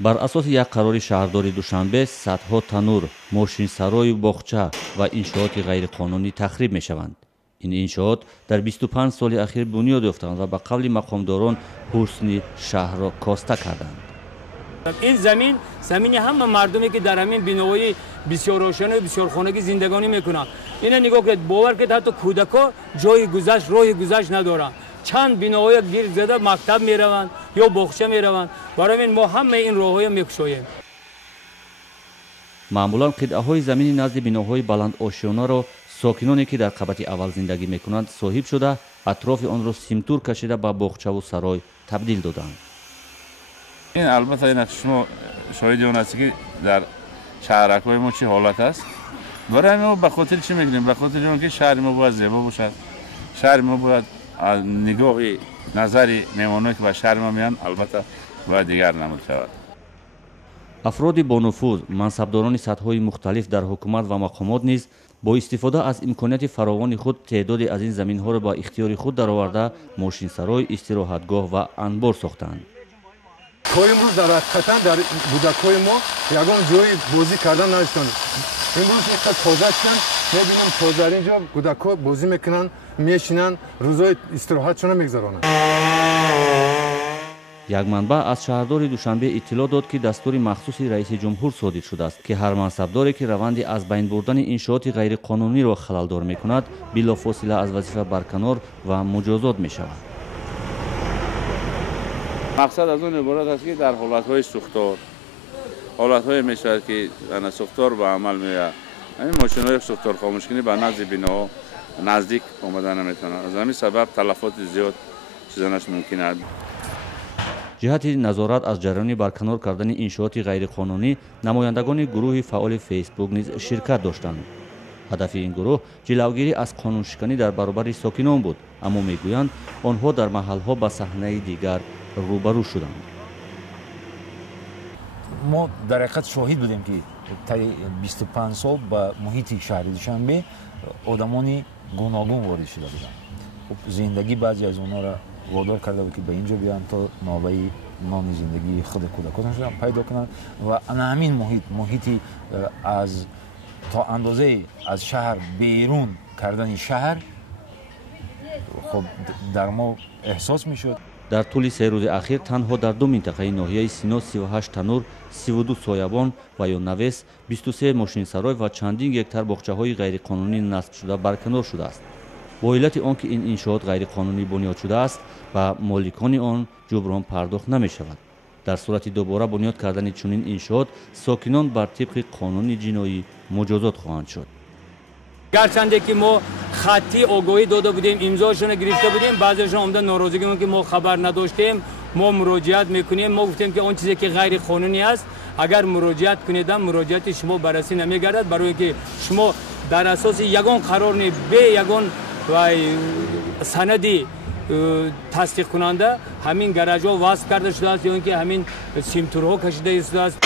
бар асоси як қарори шаҳрдори Душанбе садҳо танур, мошинсарою боғча ва иншооти ғайриқонунӣ тахриб мешаванд. ин иншоот дар 25 соли ахир бунёд ёфтанд ва ба қавли мақомдорон ҳусни шаҳрро коста карданд. این زمین همه مردمی که در همین بناهای بسیار روشن و بسیار خانگی زندگانی میکنن. اینا نگاه کنید، باور کنید حتی کودکا جای گذشت، راه گذشت ندارن. چند بناهای گیر زده مکتب میروند یا باغچه میروند. برای این ما همه این راههای میکشویم. معمولا قطعه‌های زمین نزد بناهای بلند آشیانه‌را ساکنانی که در قبط اول زندگی میکنند صاحب شده اطراف آن را سیمتور کشیده به باغچه و سرای تبدیل دادند. این البته این شما شاهد اون هستی که در شهرک‌های ما چی حالت است. برای ما به خاطر چی میگیم؟ به خاطر اینکه شهر ما باید زیبا باشد. شهر ما باید از نگاه نظر مهمانایی که به شهر ما میان البته باید دیگر نمود شود. افراد با نفوذ، منصبداران سطح‌های مختلف در حکومت و مقامات نیز با استفاده از امکانات فراوان خود تعدادی از این زمین‌ها را با اختیار خود درآورده ماشین‌سرای، استراحتگاه و انبار ساختند. امروز در حقیقت در بودک‌های ما یگان جای بازی کردن نداشتن. امروز اینقدر تازه شدن، می‌بینم تازه در اینجا کودک‌ها بازی میکنن، میشینن، روزای استراحتشون میگذرونن. یک منبع از شهردار دوشنبه اطلاع داد که دستور مخصوصی رئیس جمهور صادر شده است که هر منصبداری که روند از بین بردن انشاءات غیرقانونی را خللدار می‌کند بلافاصله از وظیفه برکنار و مجازات می‌شود. مقصد از اون عبارت است که در حالت‌های سوختار، حالت‌های میشه که انا سوختار به عمل میاد. این ماشین‌های سوختار خاموشکنی به نزد بنا نزدیک آمدن نمیتونه. از همین سبب تلفات زیاد چیزانش ممکن است. جهت نظارت از جریان برکنار کردن انشاءات غیرقانونی نمایندگان گروه فعال فیسبوک نیز شرکت داشتند. هدف این گروه جلوگیری از قانونشکنی در برابر ساکنان بود، اما میگویند آنها در محل‌ها با صحنه دیگر روبرو شدند. ما در حقیقت شاهد بودیم که تا 25 سال با محیط شهر دوشنبه آدمانی گوناگون وارد شده بودند. زندگی بعضی از اونها را وادار کرده بود که به اینجا بیان تا نوبه نان زندگی خود کودکانشان پیدا کنند و همین محیطی از تا اندازه از شهر بیرون کردن شهر خب در ما احساس میشد. در طول 3 روز اخیر تنها در 2 منطقه ناحیه سینا 38 تنور، 32 سایبان و یا نویس، 23 ماشینسرای و چندین گکتر باغچه‌های غیرقانونی نصب شده برکنار شده است. با علت آنکه این انشاءات غیرقانونی بنیاد شده است و مالکان آن جبران پرداخت نمی شود. در صورت دوباره بنیاد کردن چنین انشاءات ساکنان بر طبق قانون جنایی مجازات خواهند شد. گرچنده که ما خطی آگاهی داده بودیم، امضاشون گرفته بودیم، بعضیشون اومدن ناراضگیمون که ما خبر نداشتیم، ما مراجعت میکنیم. ما گفتیم که اون چیزی که غیر قانونی است اگر مراجعت کنید مراجعت شما بررسی نمیگردد، برای اینکه شما در اساس یگان قرار نی به یگان و سندی تصدیق کننده همین گراژ ها وصل کرده شده است یا اینکه همین سیمتورها کشیده شده است.